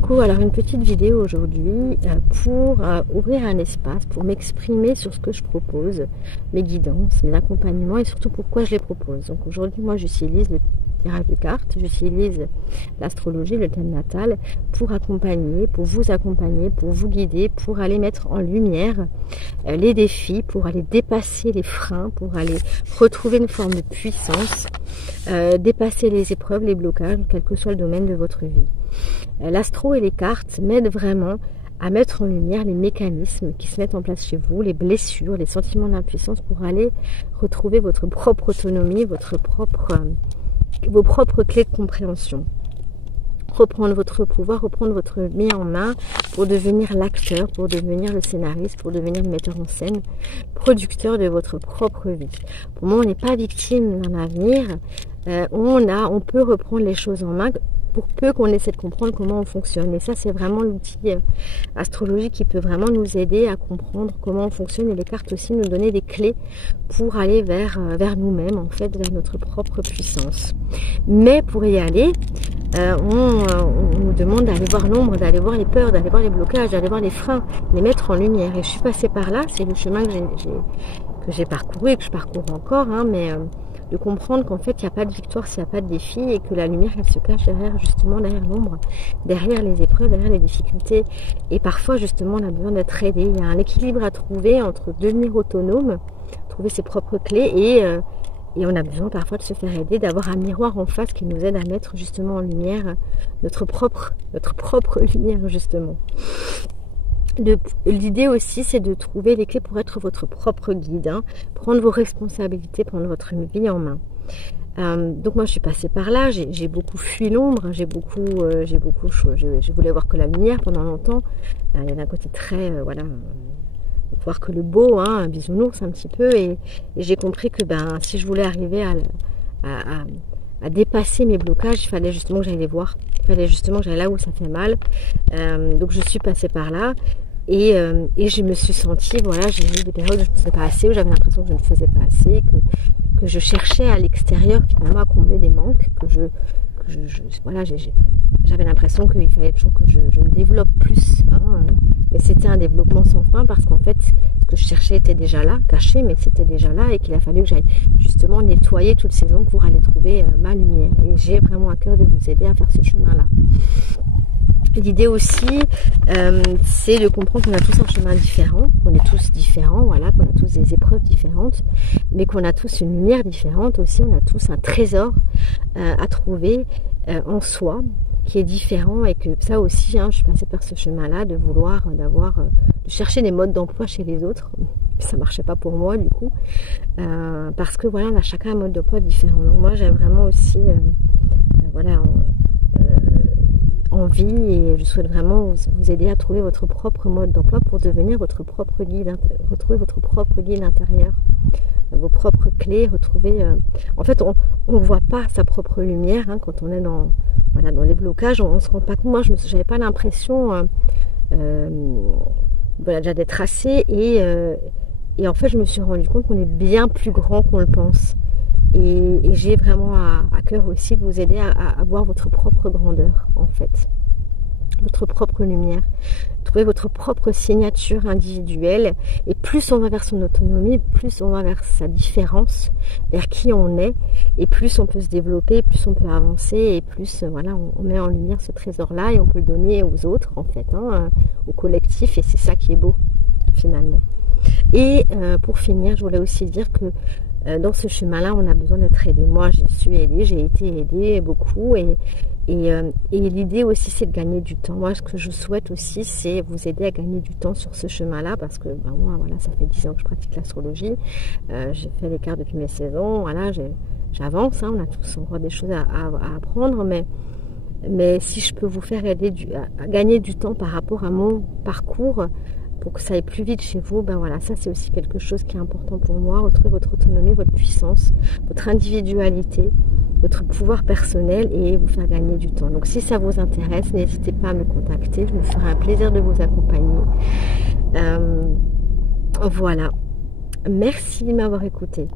Coucou, alors une petite vidéo aujourd'hui pour ouvrir un espace, pour m'exprimer sur ce que je propose, mes guidances, mes accompagnements et surtout pourquoi je les propose. Donc aujourd'hui, moi j'utilise le tirage de cartes, j'utilise l'astrologie, le thème natal pour accompagner, pour vous guider, pour aller mettre en lumière les défis, pour aller dépasser les freins, pour aller retrouver une forme de puissance, dépasser les épreuves, les blocages, quel que soit le domaine de votre vie. L'astro et les cartes m'aident vraiment à mettre en lumière les mécanismes qui se mettent en place chez vous, les blessures, les sentiments d'impuissance pour aller retrouver votre propre autonomie, vos propres clés de compréhension. Reprendre votre pouvoir, reprendre votre vie en main pour devenir l'acteur, pour devenir le scénariste, pour devenir le metteur en scène, producteur de votre propre vie. Pour moi, on n'est pas victime d'un avenir, on peut reprendre les choses en main pour peu qu'on essaie de comprendre comment on fonctionne. Et ça, c'est vraiment l'outil astrologique qui peut vraiment nous aider à comprendre comment on fonctionne. Et les cartes aussi nous donner des clés pour aller vers nous-mêmes, en fait, vers notre propre puissance. Mais pour y aller, on nous demande d'aller voir l'ombre, d'aller voir les peurs, d'aller voir les blocages, d'aller voir les freins, les mettre en lumière. Et je suis passée par là, c'est le chemin que j'ai parcouru et que je parcours encore, mais de comprendre qu'en fait, il n'y a pas de victoire s'il n'y a pas de défi et que la lumière, elle se cache derrière l'ombre, derrière les épreuves, derrière les difficultés. Et parfois, justement, on a besoin d'être aidé. Il y a un équilibre à trouver entre devenir autonome, trouver ses propres clés et on a besoin parfois de se faire aider, d'avoir un miroir en face qui nous aide à mettre justement en lumière notre propre lumière, justement. L'idée aussi, c'est de trouver les clés pour être votre propre guide, prendre vos responsabilités, prendre votre vie en main. Donc moi, je suis passée par là, j'ai beaucoup fui l'ombre, je voulais voir que la lumière pendant longtemps. Il y avait un côté très, voir que le beau, un bisounours un petit peu, et j'ai compris que si je voulais arriver à dépasser mes blocages, il fallait justement que j'aille les voir, il fallait justement que j'aille là où ça fait mal. Donc je suis passée par là. Et je me suis sentie, j'ai eu des périodes où je ne faisais pas assez, où j'avais l'impression que je ne faisais pas assez, que je cherchais à l'extérieur finalement à combler des manques, j'avais l'impression qu'il fallait toujours que je me développe plus. Mais c'était un développement sans fin parce qu'en fait, ce que je cherchais était déjà là, caché, mais c'était déjà là et qu'il a fallu que j'aille justement nettoyer toutes ces ombres pour aller trouver ma lumière. Et j'ai vraiment à cœur de vous aider à faire ce chemin-là. L'idée aussi, c'est de comprendre qu'on a tous un chemin différent, qu'on est tous différents, qu'on a tous des épreuves différentes, mais qu'on a tous une lumière différente aussi, on a tous un trésor à trouver en soi, qui est différent et que ça aussi, je suis passée par ce chemin-là de de chercher des modes d'emploi chez les autres. Ça marchait pas pour moi du coup, parce que on a chacun un mode d'emploi différent. Donc moi, j'ai vraiment aussi, envie et je souhaite vraiment vous aider à trouver votre propre mode d'emploi pour devenir votre propre guide, retrouver votre propre guide intérieur, vos propres clés, retrouver... En fait, on ne voit pas sa propre lumière quand on est dans les blocages, on ne se rend pas compte. Moi, je n'avais pas l'impression déjà d'être tracée et en fait, je me suis rendu compte qu'on est bien plus grand qu'on le pense. Et j'ai vraiment à cœur aussi de vous aider à voir votre propre grandeur, en fait. Votre propre lumière. Trouver votre propre signature individuelle. Et plus on va vers son autonomie, plus on va vers sa différence, vers qui on est. Et plus on peut se développer, plus on peut avancer. Et plus on met en lumière ce trésor-là et on peut le donner aux autres, en fait, au collectif. Et c'est ça qui est beau, finalement. Et pour finir, je voulais aussi dire que dans ce chemin-là, on a besoin d'être aidé. Moi, j'ai été aidée beaucoup et l'idée aussi, c'est de gagner du temps. Moi, ce que je souhaite aussi, c'est vous aider à gagner du temps sur ce chemin-là parce que moi, ça fait 10 ans que je pratique l'astrologie. J'ai fait les cartes depuis mes 16 ans. J'avance. On a tous encore des choses à apprendre, mais si je peux vous faire aider à gagner du temps par rapport à mon parcours, pour que ça aille plus vite chez vous, ça c'est aussi quelque chose qui est important pour moi. Retrouver votre autonomie, votre puissance, votre individualité, votre pouvoir personnel et vous faire gagner du temps. Donc si ça vous intéresse, n'hésitez pas à me contacter, je me ferai un plaisir de vous accompagner. Voilà. Merci de m'avoir écouté.